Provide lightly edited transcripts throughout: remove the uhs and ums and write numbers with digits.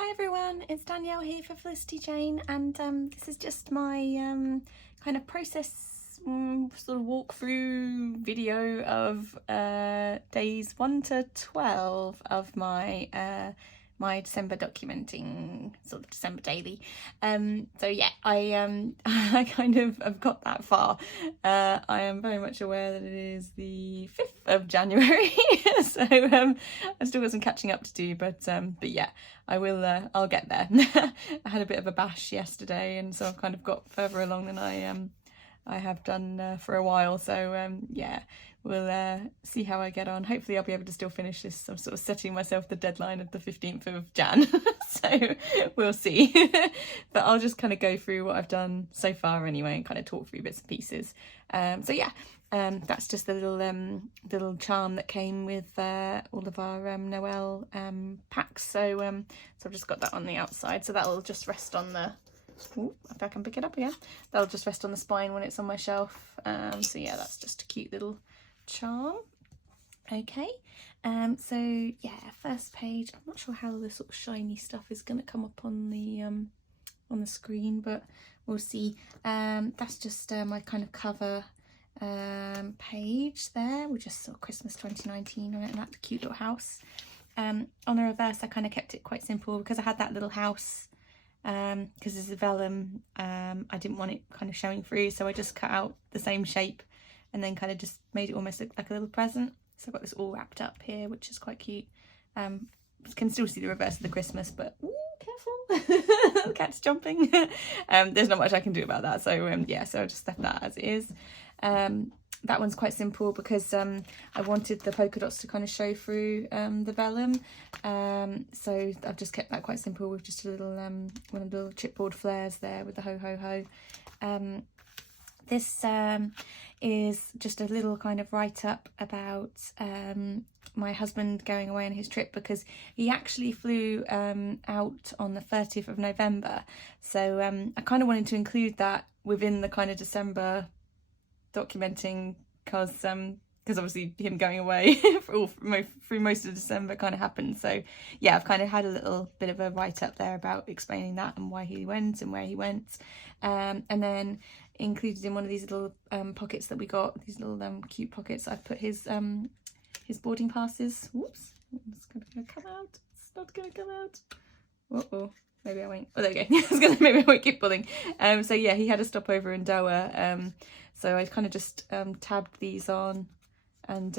Hi everyone, it's Danielle here for Felicity Jane, and this is just my kind of process sort of walkthrough video of days 1 to 12 of my my December documenting, sort of December daily. So yeah, I kind of have got that far. I am very much aware that it is the 5th of January, so I've still got some catching up to do, but yeah, I'll get there. I had a bit of a bash yesterday, and so I've kind of got further along than I have done for a while. So yeah, we'll see how I get on. Hopefully I'll be able to still finish this. I'm sort of setting myself the deadline of the 15th of Jan, so we'll see. But I'll just kind of go through what I've done so far anyway, and kind of talk through bits and pieces. So yeah, that's just the little charm that came with all of our Noel packs. So I've just got that on the outside, so that'll just rest on the, ooh, if I can pick it up again, that'll just rest on the spine when it's on my shelf. So yeah, that's just a cute little charm. Okay, so yeah, first page. I'm not sure how the sort of shiny stuff is going to come up on the screen, but we'll see. That's just my kind of cover page there. We just saw Christmas 2019 on it, and that's a cute little house. On the reverse, I kind of kept it quite simple because I had that little house. Because it's a vellum, I didn't want it kind of showing through, so I just cut out the same shape and then kind of just made it almost look like a little present. So I've got this all wrapped up here, which is quite cute. Can still see the reverse of the Christmas, but ooh, careful, the cat's jumping. There's not much I can do about that, so yeah, so I just left that as it is. That one's quite simple because I wanted the polka dots to kind of show through the vellum, so I've just kept that quite simple with just a little one of the little chipboard flares there with the ho ho ho. This is just a little kind of write-up about my husband going away on his trip, because he actually flew out on the 30th of November, so I kind of wanted to include that within the kind of December documenting, because obviously him going away through most of December kind of happened. So yeah, I've kind of had a little bit of a write-up there about explaining that and why he went and where he went, and then included in one of these little pockets that we got, these little cute pockets, I've put his boarding passes. Whoops, it's gonna come out. It's not gonna come out. Uh-oh. Maybe I won't. Oh, there we go. Maybe I won't keep pulling. So yeah, he had a stopover in Doha. So I kind of just tabbed these on and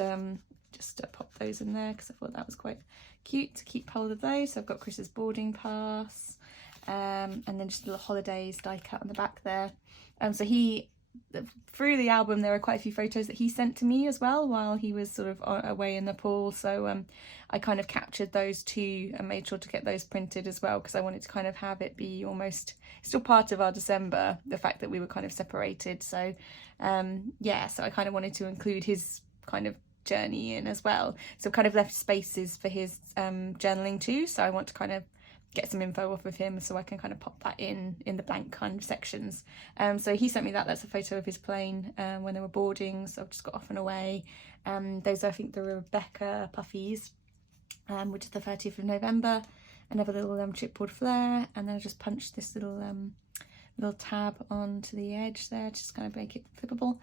just popped those in there because I thought that was quite cute to keep hold of those. So I've got Chris's boarding pass, and then just a little holidays die cut on the back there. So he, through the album, there are quite a few photos that he sent to me as well while he was sort of away in Nepal. So I kind of captured those too and made sure to get those printed as well, because I wanted to kind of have it be almost still part of our December, the fact that we were kind of separated. So yeah, so I kind of wanted to include his kind of journey in as well. So I've kind of left spaces for his journaling too. So I want to kind of get some info off of him so I can kind of pop that in the blank kind of sections. So he sent me that. That's a photo of his plane when they were boarding. So I've just got off and away. Those are, I think, the Rebecca puffies, which is the 30th of November. Another little chipboard flare, and then I just punched this little tab onto the edge there, just kind of make it flippable.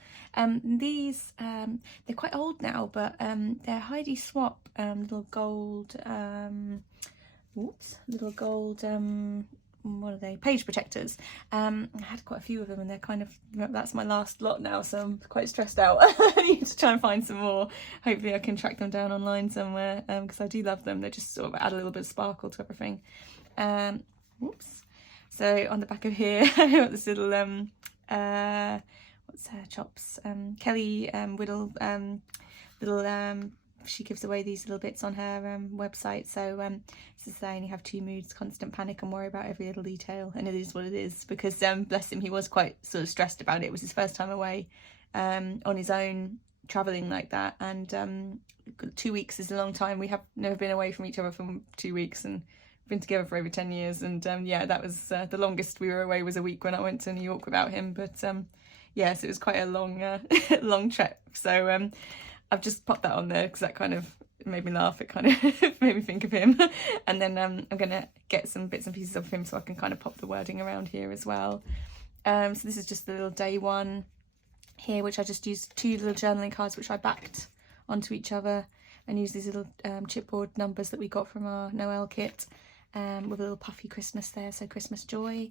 These they're quite old now, but they're Heidi Swap little gold what are they, page protectors. I had quite a few of them, and they're kind of, that's my last lot now, so I'm quite stressed out. I need to try and find some more. Hopefully I can track them down online somewhere, because I do love them. They just sort of add a little bit of sparkle to everything. Whoops. So on the back of here I got this little what's her chops, Kelly Whittle, little she gives away these little bits on her website. So this is, I only have 2 moods: constant panic and worry about every little detail. And it is what it is, because bless him, he was quite sort of stressed about it. It was his first time away on his own, traveling like that, and 2 weeks is a long time. We have never been away from each other for 2 weeks, and been together for over 10 years, and yeah, that was the longest we were away was a week when I went to New York without him. But yes, it was quite a long long trip. So I've just popped that on there because that kind of made me laugh. It kind of made me think of him. And then I'm gonna get some bits and pieces of him so I can kind of pop the wording around here as well. So this is just the little day one here, which I just used 2 little journaling cards which I backed onto each other, and use these little chipboard numbers that we got from our Noel kit, with a little puffy Christmas there, so Christmas joy.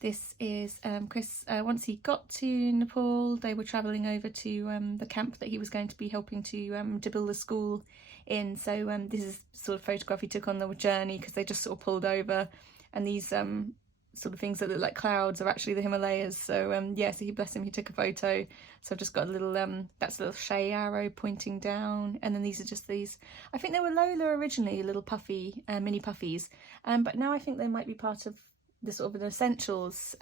This is Chris, once he got to Nepal, they were travelling over to the camp that he was going to be helping to build a school in. So this is sort of photograph he took on the journey, because they just sort of pulled over, and these sort of things that look like clouds are actually the Himalayas. So yeah, so he, bless him, he took a photo. So I've just got a little that's a little Shay arrow pointing down, and then these are just these, I think they were Lola originally, little puffy mini puffies, but now I think they might be part of the sort of an essentials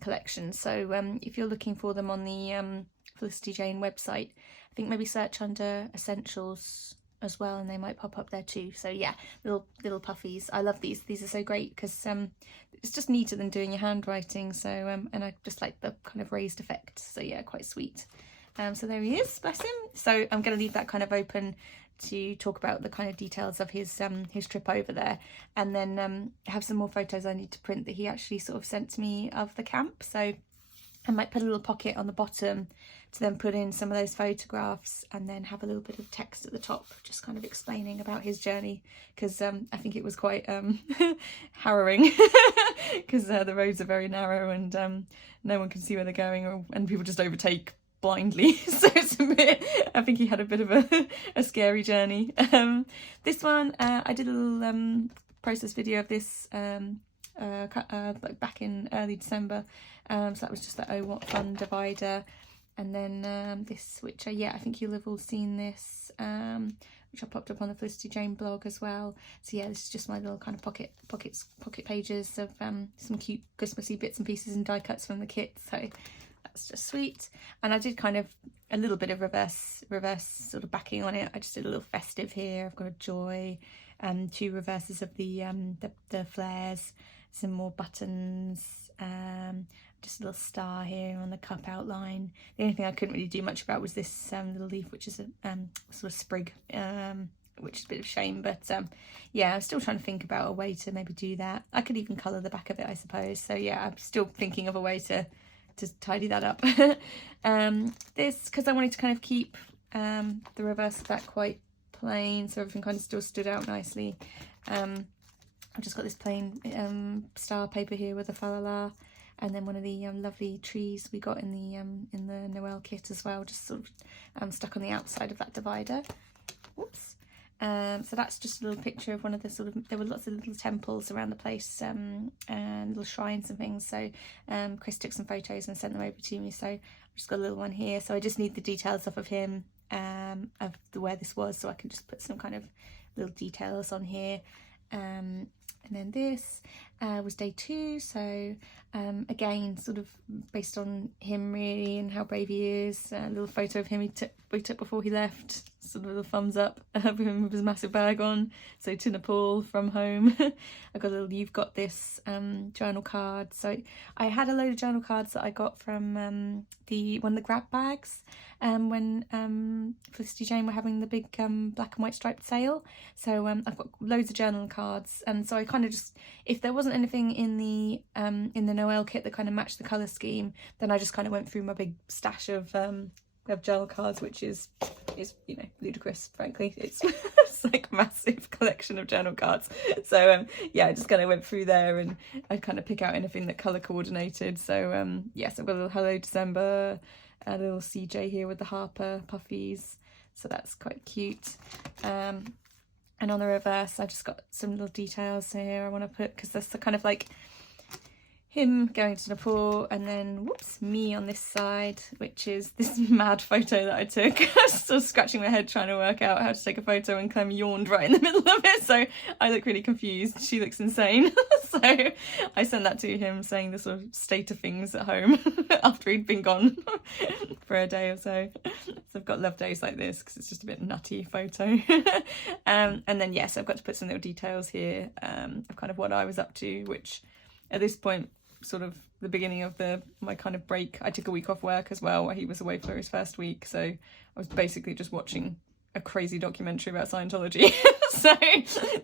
collection. So if you're looking for them on the Felicity Jane website, I think maybe search under essentials as well, and they might pop up there too. So yeah, little puffies. I love these are so great, because it's just neater than doing your handwriting. So and I just like the kind of raised effect, so yeah, quite sweet. So there he is, bless him. So I'm going to leave that kind of open to talk about the kind of details of his trip over there, and then have some more photos I need to print that he actually sort of sent to me of the camp. So I might put a little pocket on the bottom to then put in some of those photographs, and then have a little bit of text at the top just kind of explaining about his journey, because I think it was quite harrowing, because the roads are very narrow, and no one can see where they're going, and people just overtake blindly. So it's a bit, I think he had a bit of a scary journey. This one, I did a little process video of this like back in early December. So that was just the Oh What Fun divider. And then this, which yeah, I think you'll have all seen this, which I popped up on the Felicity Jane blog as well. So yeah, this is just my little kind of pocket pages of some cute Christmassy bits and pieces and die cuts from the kit. So that's just sweet. And I did kind of a little bit of reverse sort of backing on it. I just did a little festive here. I've got a joy, 2 reverses of the flares, some more buttons, just a little star here on the cup outline. The only thing I couldn't really do much about was this little leaf, which is a sort of sprig, which is a bit of a shame, but yeah, I'm still trying to think about a way to maybe do that. I could even colour the back of it, I suppose. So yeah, I'm still thinking of a way to tidy that up. This, because I wanted to kind of keep the reverse of that quite plain, so everything kind of still stood out nicely. I've just got this plain star paper here with a falala, and then one of the lovely trees we got in the Noel kit as well, just sort of stuck on the outside of that divider. Whoops. So that's just a little picture of one of the sort of, there were lots of little temples around the place, and little shrines and things. So Chris took some photos and sent them over to me. So I've just got a little one here. So I just need the details off of him, of where this was, so I can just put some kind of little details on here. And then this was day 2, so again, sort of based on him really and how brave he is. A little photo of him we took before he left, sort of a little thumbs up of him with his massive bag on. So to Nepal from home. I got a little "You've Got This" journal card. So I had a load of journal cards that I got from one of the grab bags, when Felicity Jane were having the big black and white striped sale. So I've got loads of journal cards, and so I kind of just, if there wasn't anything in the Noel kit that kind of matched the colour scheme, then I just kind of went through my big stash of journal cards, which is you know, ludicrous, frankly. It's like a massive collection of journal cards. So yeah, I just kind of went through there, and I kind of pick out anything that colour coordinated. So yes, I've got a little Hello December, a little CJ here with the Harper puffies, so that's quite cute. And on the reverse, I just got some little details here I want to put, because that's the kind of like him going to Nepal, and then whoops, me on this side, which is this mad photo that I took. I was still scratching my head trying to work out how to take a photo, and Clem yawned right in the middle of it, so I look really confused. She looks insane. So I sent that to him, saying the sort of state of things at home after he'd been gone for a day or so. So I've got love days like this, because it's just a bit nutty photo. And then yes, I've got to put some little details here of kind of what I was up to, which at this point, sort of the beginning of my kind of break, I took a week off work as well, where he was away for his first week, so I was basically just watching a crazy documentary about Scientology. So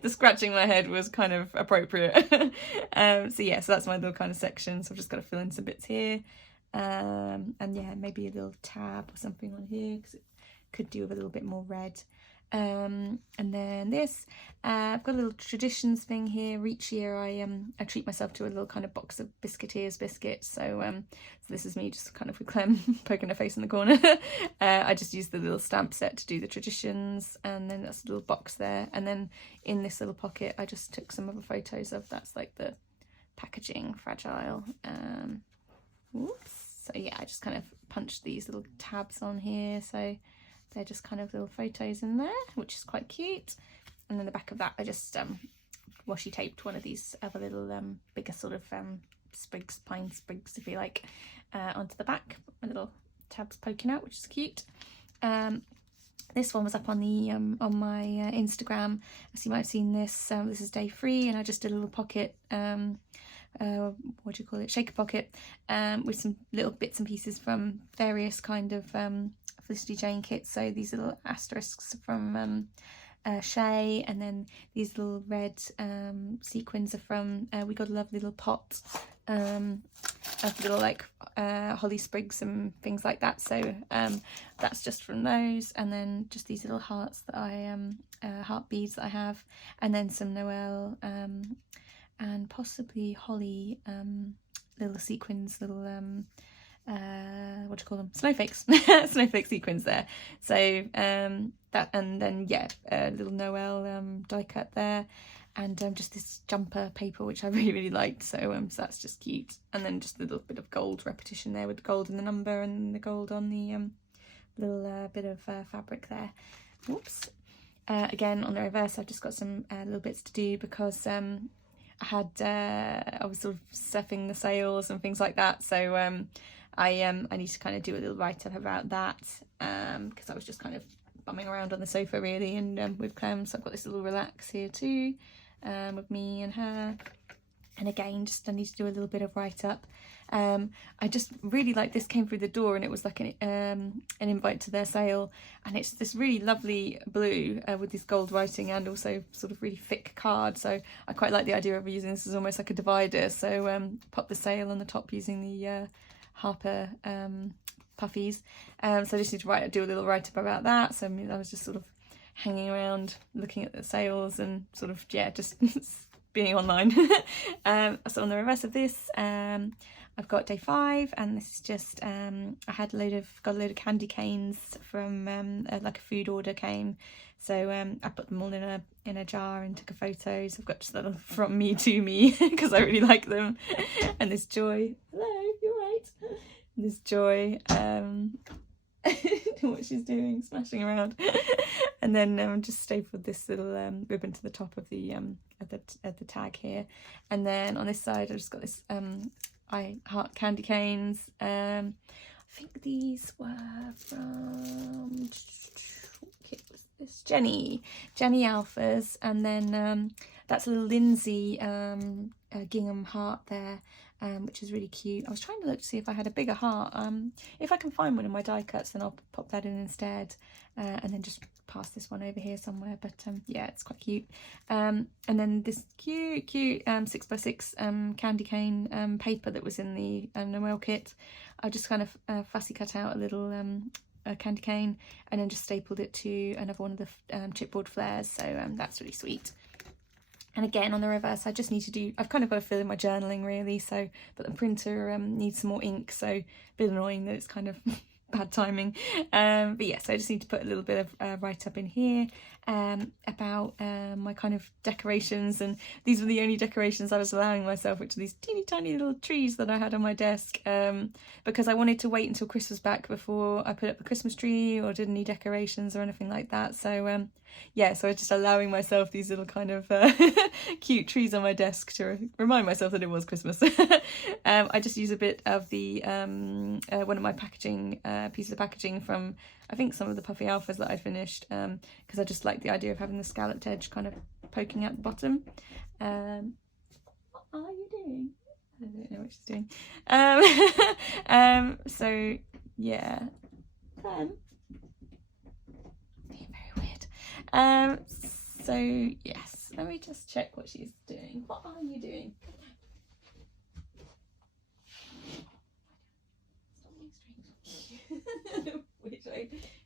the scratching my head was kind of appropriate. So yeah, so that's my little kind of section. So I've just got to fill in some bits here. And yeah, maybe a little tab or something on here because it could do with a little bit more red. And then this, I've got a little traditions thing here. Each year I treat myself to a little kind of box of Biscuiteers biscuits. So so this is me just kind of with Clem poking her face in the corner. I just used the little stamp set to do the traditions, and then that's a little box there. And then in this little pocket I just took some other photos of, that's like the packaging, fragile. Oops. So yeah, I just kind of punched these little tabs on here, so they're just kind of little photos in there, which is quite cute. And then the back of that, I just washi taped one of these other little bigger sort of sprigs, pine sprigs if you like, onto the back. My little tabs poking out, which is cute. This one was up on the on my Instagram, as you might have seen this. This is day 3, and I just did a little pocket, what do you call it, shaker pocket, with some little bits and pieces from various kind of Felicity Jane kits. So these little asterisks from Shay, and then these little red sequins are from We Got a Lovely Little Pot of little like holly sprigs and things like that. So that's just from those, and then just these little hearts that I heart beads that I have, and then some Noel and possibly holly little sequins, little what do you call them, snowflakes, snowflake sequins there. So that, and then yeah, little Noel die cut there, and just this jumper paper which I really liked. So so that's just cute. And then just a little bit of gold repetition there with the gold in the number and the gold on the little bit of fabric there. Oops. Again, on the reverse I've just got some little bits to do, because I was sort of stuffing the sails and things like that. So I need to kind of do a little write-up about that, because I was just kind of bumming around on the sofa really, and with Clem. So I've got this little relax here too, with me and her. And again, just I need to do a little bit of write-up. I just really like this, came through the door, and it was like an invite to their sale, and it's this really lovely blue with this gold writing, and also sort of really thick card. So I quite like the idea of using this as almost like a divider. So pop the sale on the top using the Harper puffies. So I just need to do a little write-up about that. So I was just sort of hanging around looking at the sales and sort of, yeah, just being online. So on the reverse of this, I've got day 5, and this is just I had got a load of candy canes from like a food order came. So I put them all in a jar and took a photo. So I've got just a little from me to me because I really like them. And this Joy, hello, you're right. This Joy, what she's doing, smashing around. And then just stapled this little ribbon to the top of the tag here. And then on this side I've just got this I heart candy canes. I think these were from, what kit was this? Jenny Alphas. And then that's a little Lindsay gingham heart there, which is really cute. I was trying to look to see if I had a bigger heart. If I can find one of my die cuts, then I'll pop that in instead, and then just pass this one over here somewhere. But yeah, it's quite cute. And then this cute 6x6 candy cane paper that was in the Noel kit. I just kind of fussy cut out a little candy cane, and then just stapled it to another one of the chipboard flares. So that's really sweet. And again, on the reverse, I just need to do, I've kind of got to fill in my journaling really, so, but the printer needs some more ink, so a bit annoying that it's kind of bad timing. But yeah, so I just need to put a little bit of write-up in here about my kind of decorations, and these were the only decorations I was allowing myself, which are these teeny tiny little trees that I had on my desk, because I wanted to wait until Chris was back before I put up the Christmas tree or did any decorations or anything like that. So yeah, so I was just allowing myself these little kind of cute trees on my desk to remind myself that it was Christmas. I just use a bit of the one of my packaging pieces of packaging from, I think, some of the puffy alphas that I finished, because I just like the idea of having the scalloped edge kind of poking out the bottom. What are you doing? I don't know what she's doing. So yeah, being very weird. So yes, let me just check what she's doing. What are you doing?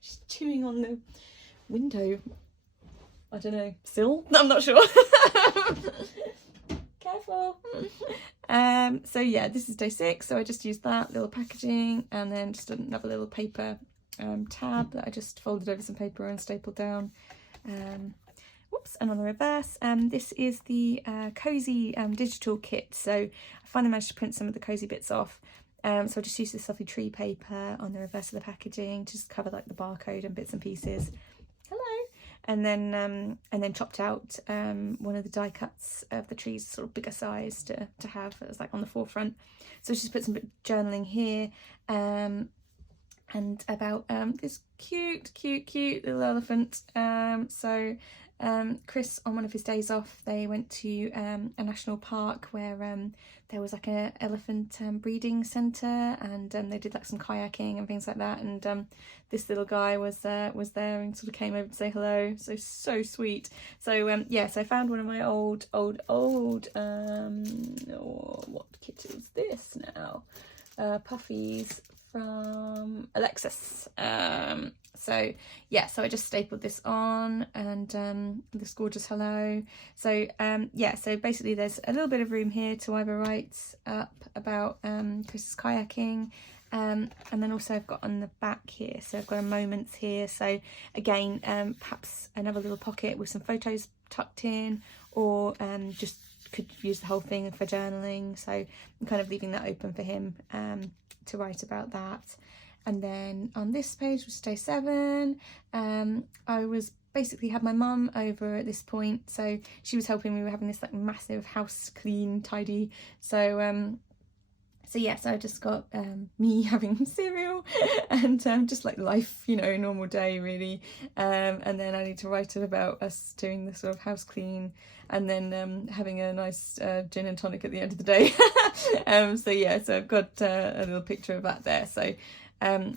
She's chewing on the window. I don't know, sill? I'm not sure. Careful. So yeah, this is day 6, so I just used that little packaging and then just another little paper tab that I just folded over some paper and stapled down. Whoops, and on the reverse, this is the cozy digital kit. So I finally managed to print some of the cozy bits off. So I just used this lovely tree paper on the reverse of the packaging to just cover like the barcode and bits and pieces. Hello. And then chopped out one of the die cuts of the trees, sort of bigger size to have as like on the forefront. So just put some journaling here. And about this cute little elephant. So Chris, on one of his days off, they went to a national park where there was like a elephant breeding centre, and they did like some kayaking and things like that. And this little guy was there and sort of came over to say hello. So sweet. So yeah, so I found one of my old oh, what kit is this now? Puffies from Alexis. So yeah, so I just stapled this on, and this gorgeous hello. So yeah, so basically there's a little bit of room here to either write up about Chris's kayaking, and then also I've got on the back here, so I've got a moments here. So again, perhaps another little pocket with some photos tucked in, or just could use the whole thing for journaling. So I'm kind of leaving that open for him to write about that. And then on this page, which is day 7, I was basically had my mum over at this point, so she was helping me. We were having this like massive house clean, tidy. So so yeah, so I just got me having cereal and just like life, you know, normal day really. And then I need to write it about us doing the sort of house clean, and then having a nice gin and tonic at the end of the day. So yeah, so I've got a little picture of that there. So I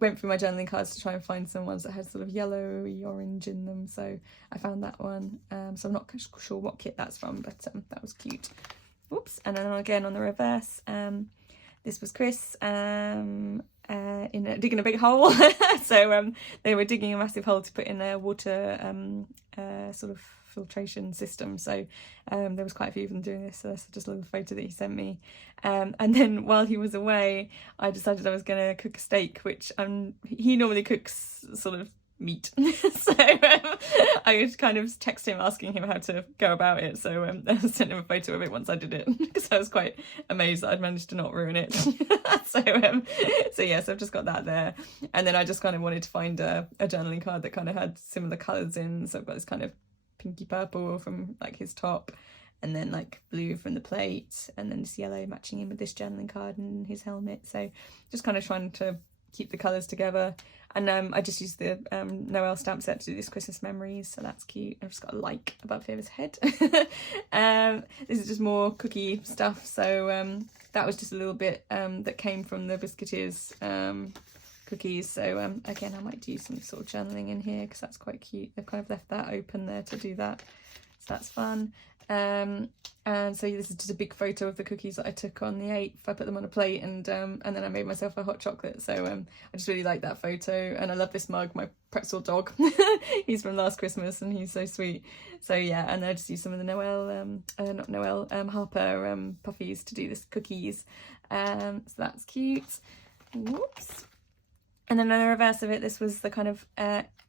went through my journaling cards to try and find some ones that had sort of yellowy orange in them. So I found that one. So I'm not sure what kit that's from, but that was cute. Oops. And then again on the reverse, this was Chris digging a big hole. So they were digging a massive hole to put in a water sort of filtration system. So there was quite a few of them doing this. So that's just a little photo that he sent me. And then while he was away, I decided I was going to cook a steak, which he normally cooks sort of meat. So I would kind of text him asking him how to go about it. So I sent him a photo of it once I did it, because I was quite amazed that I'd managed to not ruin it. So yeah, so I've just got that there. And then I just kind of wanted to find a journaling card that kind of had similar colours in. So I've got this kind of pinky purple from like his top, and then like blue from the plate, and then this yellow matching in with this journaling card and his helmet. So just kind of trying to keep the colours together. And I just used the Noel stamp set to do this Christmas memories, so that's cute. I've just got a like above his head. This is just more cookie stuff. So that was just a little bit that came from the Biscuiteers cookies. So again, I might do some sort of journaling in here, because that's quite cute. They've kind of left that open there to do that, so that's fun. And so this is just a big photo of the cookies that I took on the 8th. I put them on a plate, and then I made myself a hot chocolate. So I just really like that photo, and I love this mug, my pretzel dog. He's from last Christmas and he's so sweet. So yeah, and I just used some of the Noel not Noel, Harper puffies to do this cookies. So that's cute. Whoops. And then on the reverse of it, this was the kind of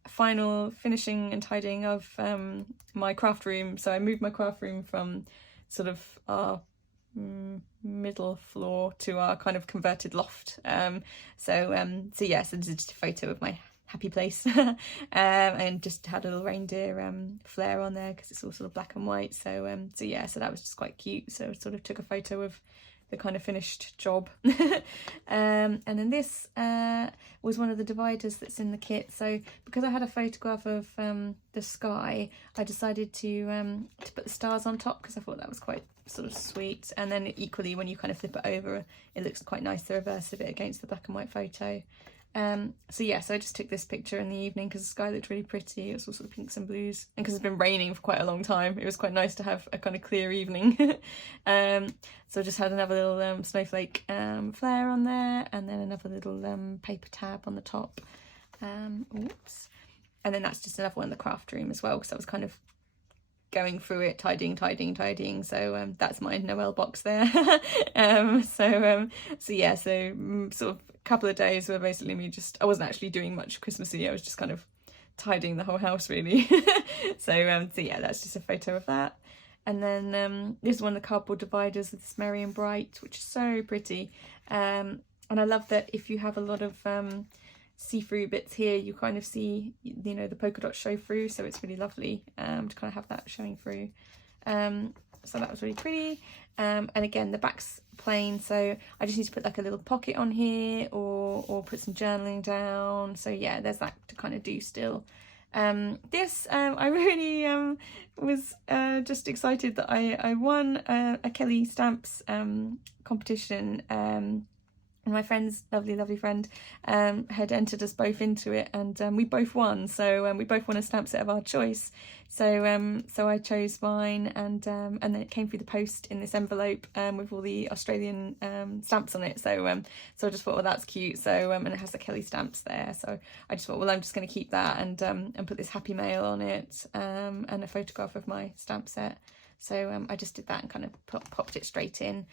final finishing and tidying of my craft room. So I moved my craft room from sort of our middle floor to our kind of converted loft. So yeah, so this is just a photo of my happy place. And just had a little reindeer flare on there, because it's all sort of black and white. So yeah, so that was just quite cute. So I sort of took a photo of the kind of finished job. And then this was one of the dividers that's in the kit. So because I had a photograph of the sky, I decided to put the stars on top, because I thought that was quite sort of sweet. And then equally, when you kind of flip it over, it looks quite nice, the reverse of it against the black and white photo. So yeah, so I just took this picture in the evening because the sky looked really pretty. It was all sort of pinks and blues, and because it's been raining for quite a long time, it was quite nice to have a kind of clear evening. So I just had another little snowflake flare on there, and then another little paper tab on the top. Oops. And then that's just another one in the craft room as well, because I was kind of going through it, tidying. So that's my Noel box there. So yeah, so sort of a couple of days were basically me I wasn't actually doing much Christmassy. I was just kind of tidying the whole house really. So yeah, that's just a photo of that. And then this is one of the cardboard dividers with this Merry and Bright, which is so pretty. And I love that if you have a lot of see-through bits here, you kind of see, you know, the polka dots show through, so it's really lovely to kind of have that showing through. So that was really pretty. And again, the back's plain, so I just need to put like a little pocket on here, or put some journaling down. So yeah, there's that to kind of do still. This I really was just excited that I won a Kelly Stamps competition. And my friend's lovely friend had entered us both into it, and we both won. So we both won a stamp set of our choice. So so I chose mine, and then it came through the post in this envelope with all the Australian stamps on it. So so I just thought, well, that's cute. So and it has the Kelly stamps there. So I just thought, well, I'm just going to keep that and put this happy mail on it, and a photograph of my stamp set. So I just did that and kind of popped it straight in.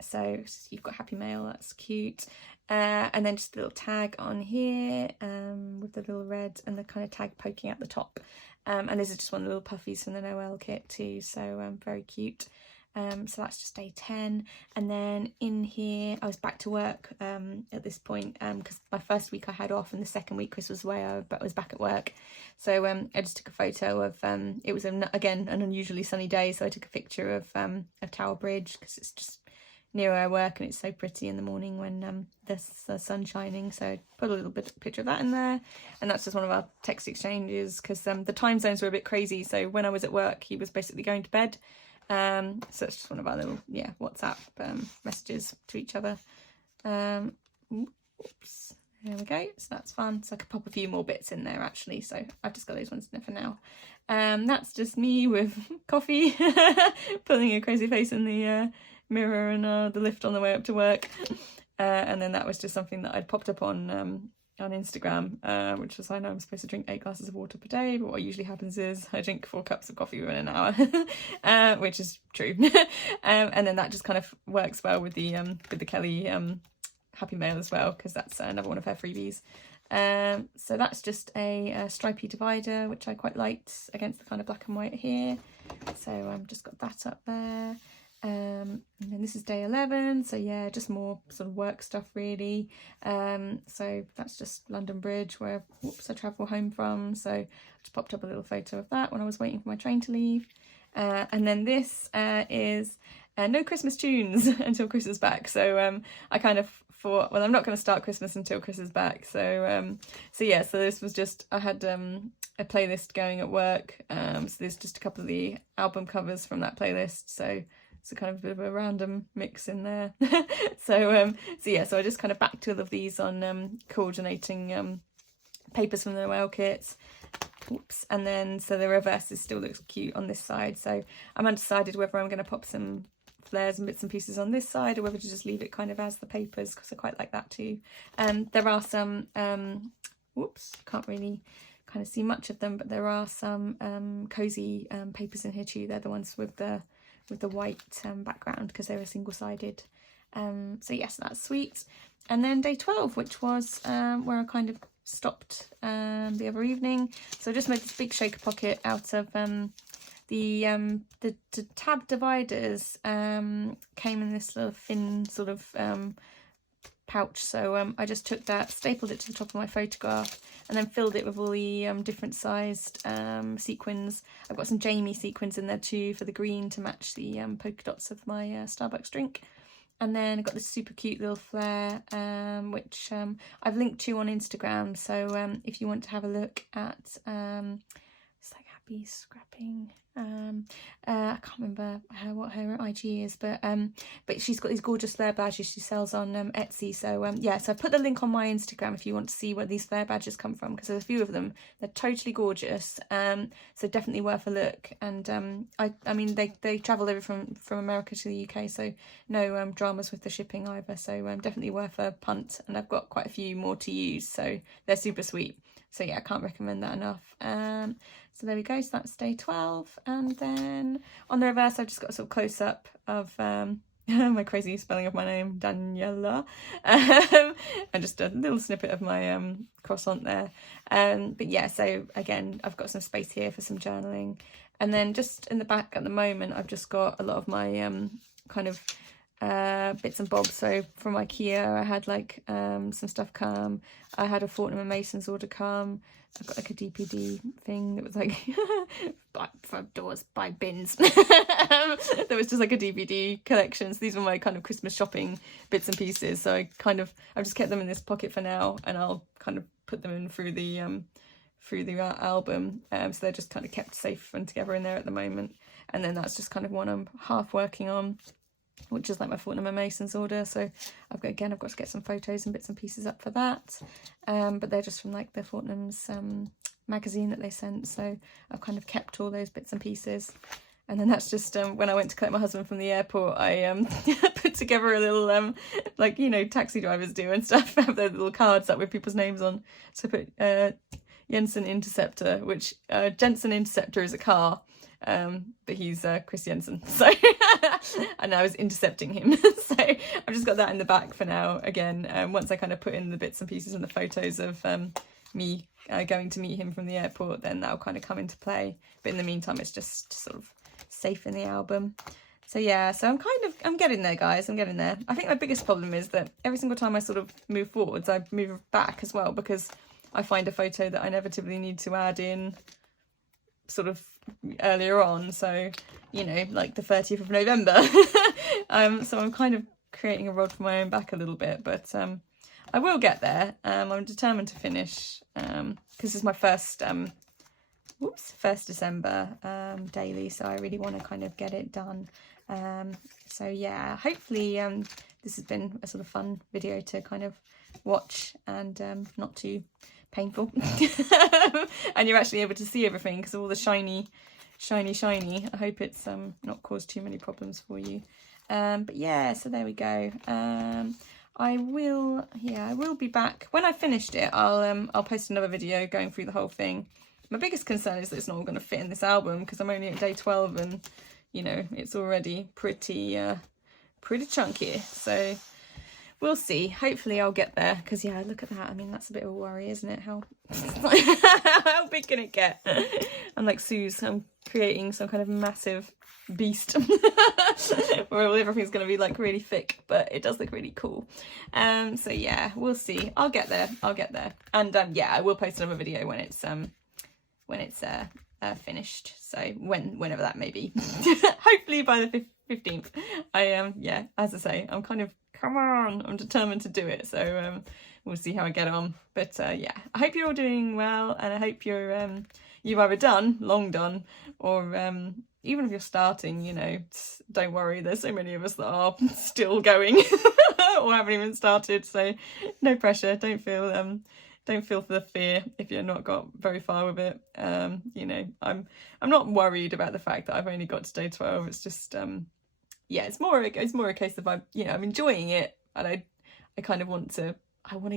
So you've got happy mail, that's cute. And then just a little tag on here with the little red and the kind of tag poking at the top. And this is just one of the little puffies from the Noel kit too, so very cute. So that's just day 10. And then in here I was back to work at this point, because my first week I had off, and the second week Chris was away, I was back at work. So I just took a photo of it was again an unusually sunny day, so I took a picture of Tower Bridge, because it's just near where I work and it's so pretty in the morning when there's the sun shining. So I put a little picture of that in there, and that's just one of our text exchanges, because the time zones were a bit crazy. So when I was at work, he was basically going to bed. So it's just one of our little WhatsApp messages to each other. Oops, there we go. So that's fun. So I could pop a few more bits in there actually. So I've just got those ones in there for now. That's just me with coffee, pulling a crazy face in the mirror and the lift on the way up to work. And then that was just something that I'd popped up on Instagram, which was, I know I'm supposed to drink 8 glasses of water per day, but what usually happens is I drink 4 cups of coffee within an hour, which is true. And then that just kind of works well with the Kelly happy mail as well, because that's another one of her freebies. So that's just a stripy divider, which I quite liked against the kind of black and white here. So I've just got that up there. And then this is day 11, so yeah, just more sort of work stuff really. So that's just London Bridge, where I travel home from, so I just popped up a little photo of that when I was waiting for my train to leave. And then this is no Christmas tunes until Chris is back. So I kind of thought, well, I'm not going to start Christmas until Chris is back. So so yeah, so this was just, I had a playlist going at work. So there's just a couple of the album covers from that playlist. So it's kind of a bit of a random mix in there. So yeah, so I just kind of backed all of these on coordinating papers from the Noel kits. Oops. And then so the reverses still looks cute on this side. So I'm undecided whether I'm going to pop some flares and bits and pieces on this side, or whether to just leave it kind of as the papers, because I quite like that too. There are some whoops, can't really kind of see much of them, but there are some cozy papers in here too. They're the ones with the white background, because they were single-sided. So yes, that's sweet. And then day 12, which was where I kind of stopped the other evening. So I just made this big shaker pocket out of the tab dividers. Came in this little thin sort of pouch, so I just took that, stapled it to the top of my photograph, and then filled it with all the different sized sequins. I've got some Jamie sequins in there too for the green to match the polka dots of my Starbucks drink. And then I've got this super cute little flare, which I've linked to on Instagram. So if you want to have a look at, it's like Scrappy Scrapping. I can't remember what her IG is, but she's got these gorgeous flare badges she sells on Etsy. So yeah, so I put the link on my Instagram if you want to see where these flare badges come from, because there's a few of them. They're totally gorgeous. So definitely worth a look. And I mean they travel over from America to the UK, so no dramas with the shipping either. So definitely worth a punt. And I've got quite a few more to use, so they're super sweet. So yeah, I can't recommend that enough. So there we go, so that's day 12. And then on the reverse, I've just got a sort of close-up of my crazy spelling of my name, Daniela. And just a little snippet of my croissant there. But yeah, so again, I've got some space here for some journaling. And then just in the back at the moment, I've just got a lot of my kind of bits and bobs. So from IKEA, I had like some stuff come. I had a Fortnum & Mason's order come. I've got like a DPD thing that was like for doors by bins. There was just like a DVD collection. So these were my kind of Christmas shopping bits and pieces. So I've just kept them in this pocket for now, and I'll kind of put them in through the album. So they're just kind of kept safe and together in there at the moment. And then that's just kind of one I'm half working on, which is like my Fortnum & Mason's order. So I've got to get some photos and bits and pieces up for that. But they're just from like the Fortnum's magazine that they sent. So I've kind of kept all those bits and pieces. And then that's just when I went to collect my husband from the airport, I put together a little like, you know, taxi drivers do and stuff, have their little cards up with people's names on. So I put Jensen Interceptor, which Jensen Interceptor is a car. But he's Chris Jensen, so and I was intercepting him. So I've just got that in the back for now. Again, once I kind of put in the bits and pieces and the photos of me going to meet him from the airport, then that'll kind of come into play. But in the meantime, it's just sort of safe in the album. So yeah, so I'm getting there, guys. I'm getting there. I think my biggest problem is that every single time I sort of move forwards, I move back as well, because I find a photo that I inevitably need to add in sort of earlier on, so you know, like the 30th of November. So I'm kind of creating a rod for my own back a little bit, but I will get there. I'm determined to finish, because this is my first December daily, so I really want to kind of get it done. So yeah, hopefully this has been a sort of fun video to kind of watch, and not too painful. And you're actually able to see everything because of all the shiny. I hope it's not caused too many problems for you. But yeah, so there we go. I will be back when I finished it. I'll post another video going through the whole thing. My biggest concern is that it's not all going to fit in this album, because I'm only at day 12, and you know, it's already pretty chunky. So we'll see. Hopefully I'll get there, because yeah, look at that. I mean, that's a bit of a worry, isn't it? How big can it get? I'm like Suze, I'm creating some kind of massive beast where everything's going to be like really thick, but it does look really cool. So yeah, we'll see. I'll get there. And yeah, I will post another video when it's finished. So whenever that may be. Hopefully by the 15th. Yeah, as I say, I'm kind of, come on, I'm determined to do it. So we'll see how I get on. But yeah, I hope you're all doing well, and I hope you've either long done, or even if you're starting, you know, don't worry, there's so many of us that are still going or haven't even started, so no pressure. Don't feel the fear if you've not got very far with it. You know, I'm not worried about the fact that I've only got to day 12. It's just yeah, it's more a case of I'm enjoying it, and I kind of want to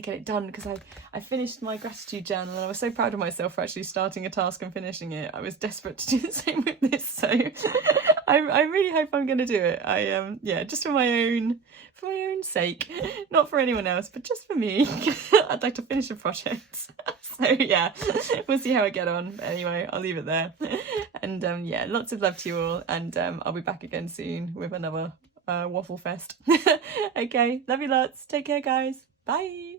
get it done, because I finished my gratitude journal, and I was so proud of myself for actually starting a task and finishing it. I was desperate to do the same with this, so I really hope I'm going to do it. Yeah, just for my own sake, not for anyone else, but just for me. I'd like to finish a project. So yeah, we'll see how I get on. Anyway, I'll leave it there. And yeah, lots of love to you all, and I'll be back again soon with another waffle fest. Okay, love you lots. Take care, guys. Bye.